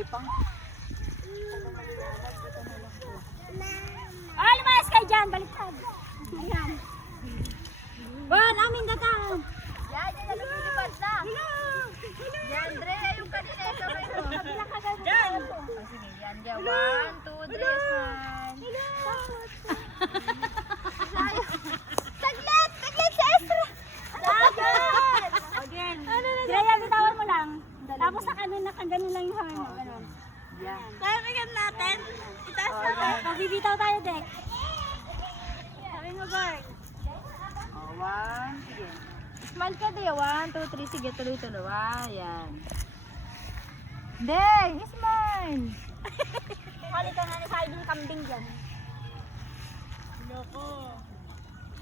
buhay pang. Ay, lumayas kayo dyan. Baliktad. Ayan. Bon, amin datang. Yan, yan na lumilipad na. Yan, Dre, yung kanina yung sabay mo. Dyan. Oh, sige, yan, yan. 1, 2, 3, smile. Saglit! Saglit sa Ezra! Dagat! Again. Kaya bitawan mo lang. Tapos sa kanan na ganun lang yung hawin mo. Ganun. Yan. Kaya natin. Itaas natin. Pabibitaw tayo, Dek. Sabi mo, Bart. Oh, 1. Sige. Smile ka, Dre. 1, 2, 3, sige, tuloy-tuloy. Yan. Deng, smile! Halika nga ni Saibing kambing dyan.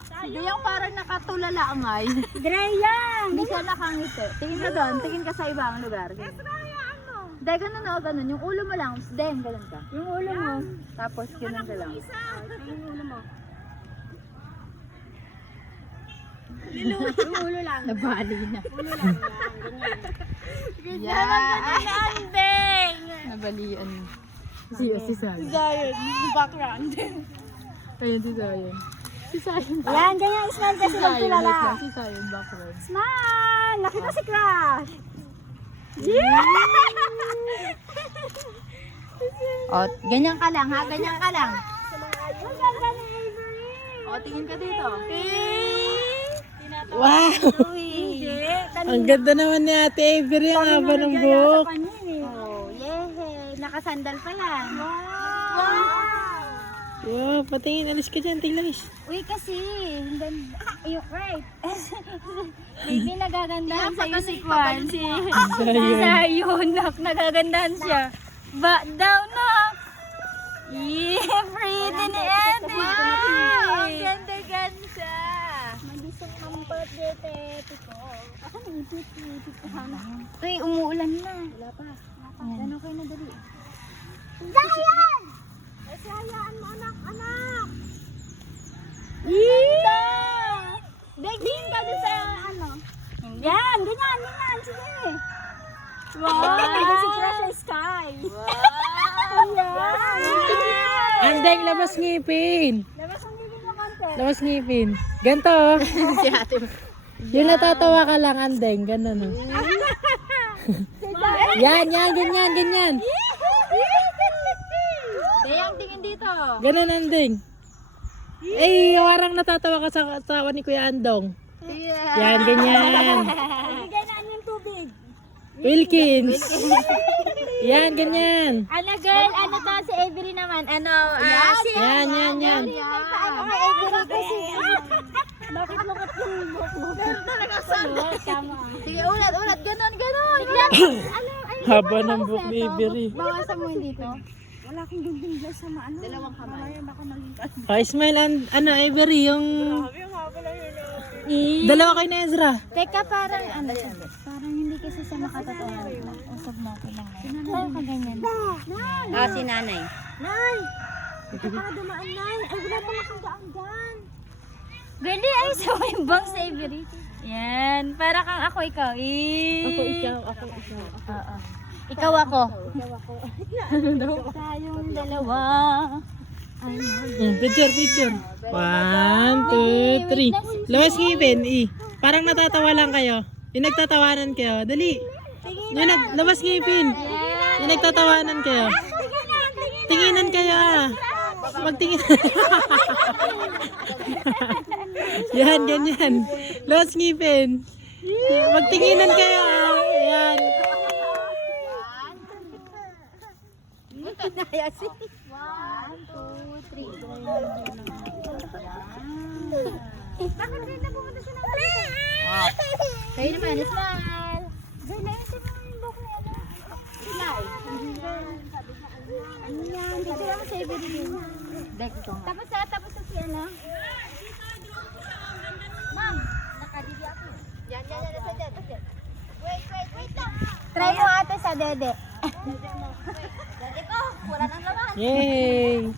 Sige, yung parang nakatulala ang ay. Dreyan! Hindi siya nakangiti. Tingin ka doon, tingin ka sa ibang lugar. Hindi, ganun o, ganun. Yung ulo mo lang, deng, ganun ka. Yung ulo mo. Tapos, ganun ka lang. Yung ulo mo. Yung ulo lang. Nabali na. Ulo lang. Yan, ganyan. Yeah. Kambing! Nabalian. Si Zion. Zion, background. Ayun si Zion. Si Zion. Yan, ganyan. Smile kasi magtulala. Si Zion background. Smile! Nakita si Crush! Yeah! O, ganyan ka lang ha, ganyan ka lang. Ang ganda ni Avery! O, tingin ka dito. Wow! Hindi. Ang ganda naman ni Ate Avery, ang haba ng buhok. Oh, yehe. Nakasandal pa yan. Wow, patingin, alis ka dyan, tingnan is. Uy, kasi, yung right. Baby, nagagandahan sa'yo si Kwan. Si Zion, nagagandahan siya. Ba daw na. Yeah, pretty ni Eddie. Wow, ang ganda-ganda. Mabisok ng birthday, tete ko. Ako nangipit ko sana. Uy, umuulan na. Wala pa. Ano kayo na dali? Zion! Kasi hayaan mo, anak! Ganda! Begin ka doon sa ano? Yan! Ganyan! Sige! Wow! Wow! Si Crush Sky! Yan! Andeng, labas ngipin. Labas ang bibig mo konti. Labas ngipin. Ganto. oh. Si ate mo. Yung natatawa ka lang, Andeng. Ganun. Oh. Yan, ganyan. Dayang, tingin dito. Ganun, Andeng. Eh, warang natatawa ka sa asawa ni Kuya Andong. Yeah. Yan, ganyan. Bigay na yung tubig. Wilkins. Yan, ganyan. Ano girl, ano to si Avery naman? Ano, si Yan. Paano kay Avery kasi? Bakit lukot yung buhok mo? Talaga tama. Sige, ulat, ganon. Haba ng buhok ni Avery. Bawasan mo dito. Wala akong dugding dyan sa maano. Dalawang kamay. Mamaya baka malipas. Smile and, Avery, yung... Dalawa kayo na Ezra. Teka, parang ano, parang hindi kasi siya makatatawa. Usap natin lang. Parang kaganyan. Si nanay. Nay! Ito para dumaan, Nay. Ay, wala pala kang daan dyan. Gali, ay sa yung bang sa Avery. Yan, para kang ako, ikaw. Ako ikaw. Oo. Ikaw ako. Tayong dalawa. Picture. 1, 2, 3. Labas ngipin, Parang natatawa lang kayo. Yung nagtatawanan kayo. Dali. Yung labas ngipin. Yung nagtatawanan kayo. Tinginan kayo Magtingin. Yan, ganyan. Labas ngipin. Magtinginan kayo Yan. Pinayasi. 1, 2, 3. Bakit rin na pumunta siya ng Kayo naman, smile. Gay, naisip mo yung buhok na ano? Silay. Ano yan? Dito lang sa Avery. Tapos na si ano? Ma'am, nakadidi ako. Yan. Wait lang. Try mo ate sa dede. Dede ko, wala nang laman. Yay!